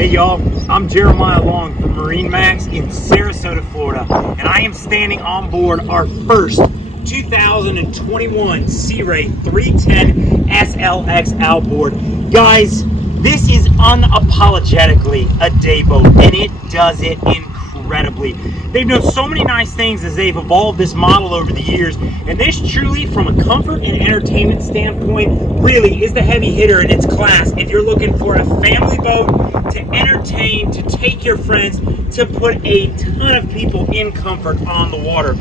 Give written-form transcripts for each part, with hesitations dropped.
Hey y'all, I'm Jeremiah Long from MarineMax in Sarasota, Florida, and I am standing on board our first 2021 Sea Ray 310 SLX Outboard. Guys, this is unapologetically a day boat, and it does it incredibly. They've done so many nice things as they've evolved this model over the years, and this truly, from a comfort and entertainment standpoint, really is the heavy hitter in its class. If you're looking for a family boat to entertain, to take your friends, to put a ton of people in comfort on the water.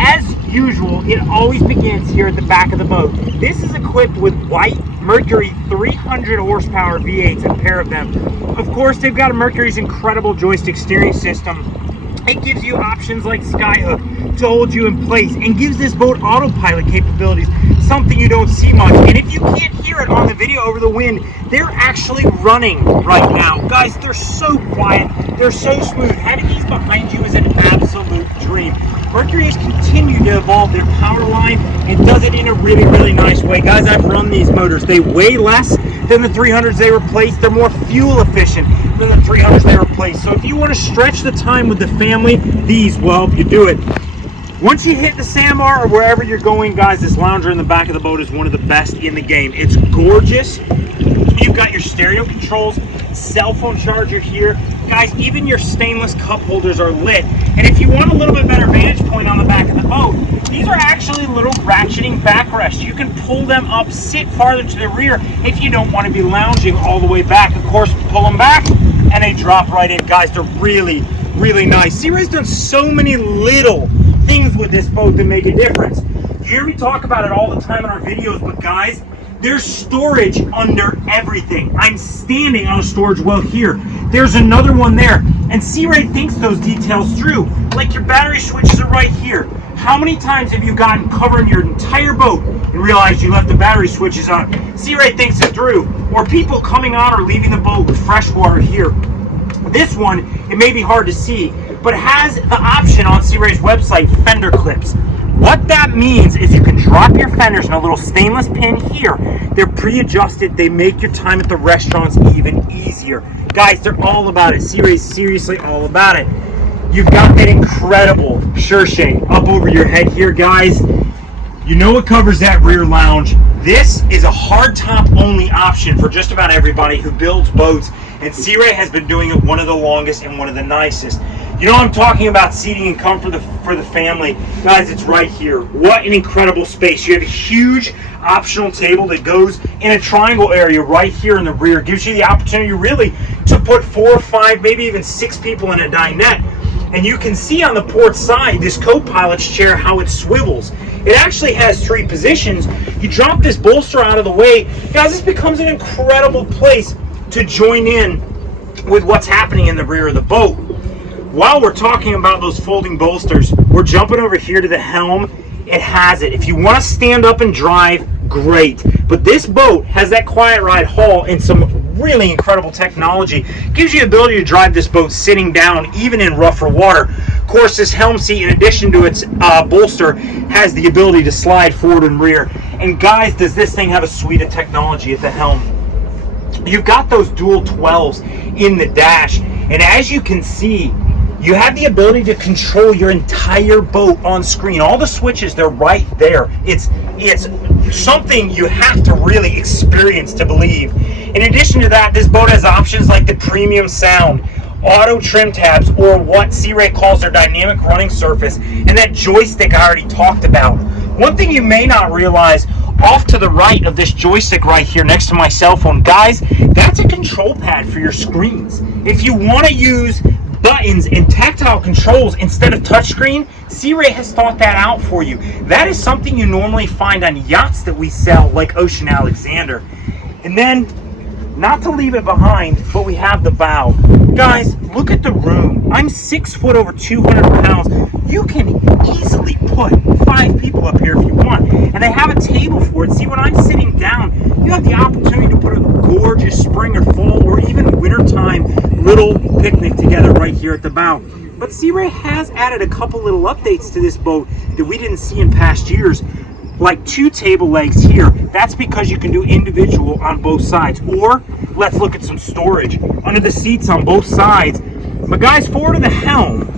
As usual, it always begins here at the back of the boat. This is equipped with white Mercury 300 horsepower V8s, a pair of them. Of course, they've got a Mercury's incredible joystick steering system. It gives you options like skyhook to hold you in place and gives this boat autopilot capabilities, something you don't see much. And if you can't hear it on the video over the wind, they're actually running right now. Guys, they're so quiet, they're so smooth. Having these behind you is an absolute dream. Mercury has continued to evolve their power line and does it in a really, really nice way. Guys, I've run these motors. They weigh less than the 300s they replaced. They're more fuel efficient than the 300s they replaced. So if you want to stretch the time with the family, these will help you do it. Once you hit the sandbar or wherever you're going, guys, this lounger in the back of the boat is one of the best in the game. It's gorgeous. You've got your stereo controls, cell phone charger here. Guys, even your stainless cup holders are lit. And if you want a little bit better vantage point on the back of the boat, these are actually little ratcheting backrests. You can pull them up, sit farther to the rear if you don't want to be lounging all the way back. Of course, pull them back and they drop right in. Guys, they're really, really nice. Sea Ray's done so many little things with this boat that make a difference. You hear me talk about it all the time in our videos, but guys, there's storage under everything. I'm standing on a storage well here. There's another one there. And Sea Ray thinks those details through. Like your battery switches are right here. How many times have you gotten covering your entire boat and realized you left the battery switches on? Sea Ray thinks it through. Or people coming on or leaving the boat with fresh water here. This one, it may be hard to see, but has the option on Sea Ray's website, fender clips. What that means is you can drop your fenders in a little stainless pin here. They're pre-adjusted. They make your time at the restaurants even easier. Guys, they're all about it. Sea Ray's seriously all about it. You've got that incredible sure shade up over your head here, guys. You know it covers that rear lounge. This is a hard top only option for just about everybody who builds boats, and Sea Ray has been doing it one of the longest and one of the nicest. You know I'm talking about seating and comfort for the family. Guys, it's right here. What an incredible space. You have a huge optional table that goes in a triangle area right here in the rear. It gives you the opportunity really to put 4 or 5, maybe even 6 people in a dinette. And you can see on the port side, this co-pilot's chair, how it swivels. It actually has 3 positions. You drop this bolster out of the way. Guys, this becomes an incredible place to join in with what's happening in the rear of the boat. While we're talking about those folding bolsters, we're jumping over here to the Helm. It has it. If you want to stand up and drive, great. But this boat has that quiet ride hull and some really incredible technology. Gives you the ability to drive this boat sitting down, even in rougher water. Of course, this Helm seat, in addition to its bolster, has the ability to slide forward and rear. And guys, does this thing have a suite of technology at the Helm. You've got those dual 12s in the dash, and as you can see, you have the ability to control your entire boat on screen. All the switches, they're right there. It's something you have to really experience to believe. In addition to that, this boat has options like the premium sound, auto trim tabs, or what Sea Ray calls their dynamic running surface, and that joystick I already talked about. One thing you may not realize, off to the right of this joystick right here next to my cell phone, guys, that's a control pad for your screens. If you want to use buttons and tactile controls instead of touchscreen, Sea Ray has thought that out for you. That is something you normally find on yachts that we sell, like Ocean Alexander. And then, not to leave it behind, but we have the bow. Guys, look at the room. I'm 6 foot over 200 pounds. You can easily put 5 people up here if you want. And they have a table for it. See, when I'm sitting down, you have the opportunity to put a gorgeous spring or fall or even wintertime little picnic together right here at the bow. But Sea Ray has added a couple little updates to this boat that we didn't see in past years. like 2 table legs here. That's because you can do individual on both sides. Or let's look at some storage under the seats on both sides. But guys, forward of the helm,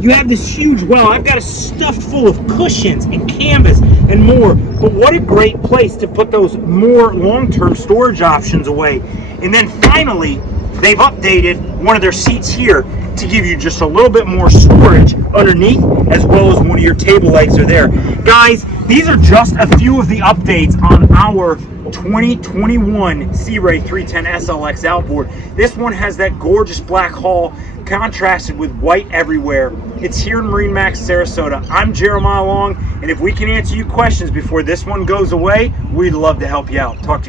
you have this huge well. I've got it stuffed full of cushions and canvas and more. But what a great place to put those more long-term storage options away. And then finally, they've updated one of their seats here to give you just a little bit more storage underneath, as well as one of your table legs are there. Guys, these are just a few of the updates on our 2021 Sea Ray 310 SLX outboard. This one has that gorgeous black hull contrasted with white everywhere. It's here in MarineMax Sarasota. I'm Jeremiah Long, and if we can answer you questions before this one goes away, we'd love to help you out. Talk to you.